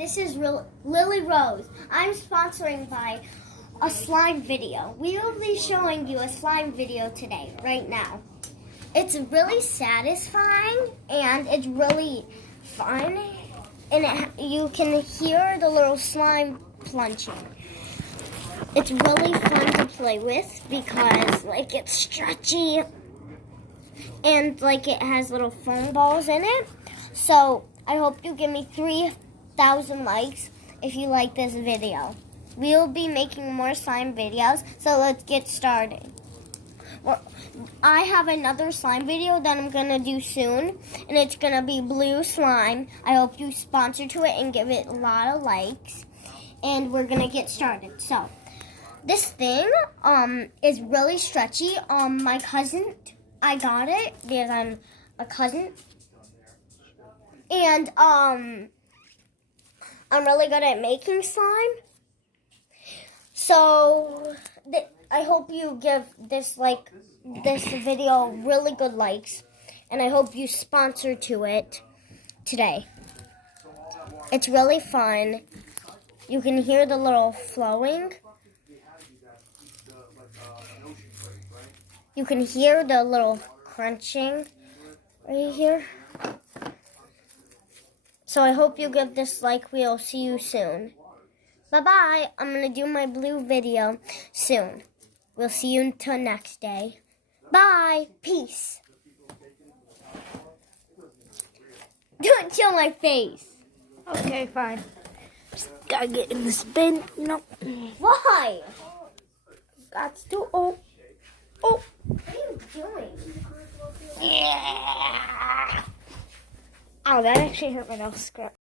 This is Lily Rose. I'm sponsoring by a slime video. We will be showing you a slime video today, right now. It's really satisfying and it's really fun. And you can hear the little slime plunging. It's really fun to play with because it's stretchy and it has little foam balls in it. So I hope you give me 3,000 likes if you like this video. We'll be making more slime videos, so let's get started. I have another slime video that I'm gonna do soon, and it's gonna be blue slime. I hope you sponsor to it and give it a lot of likes. And we're gonna get started. So this thing is really stretchy. My cousin, I got it because I'm a cousin. And I'm really good at making slime. So I hope you give this video really good likes, and I hope you sponsor to it today. It's really fun. You can hear the little flowing. You can hear the little crunching right here. So I hope you give this like. We'll see you soon. Bye-bye. I'm going to do my blue video soon. We'll see you until next day. Bye. Peace. Don't show my face. Okay, fine. Just gotta get in the spin. No. Why? Got to. Oh. What are you doing? Yeah. Oh, that actually hurt my nose. Scrap.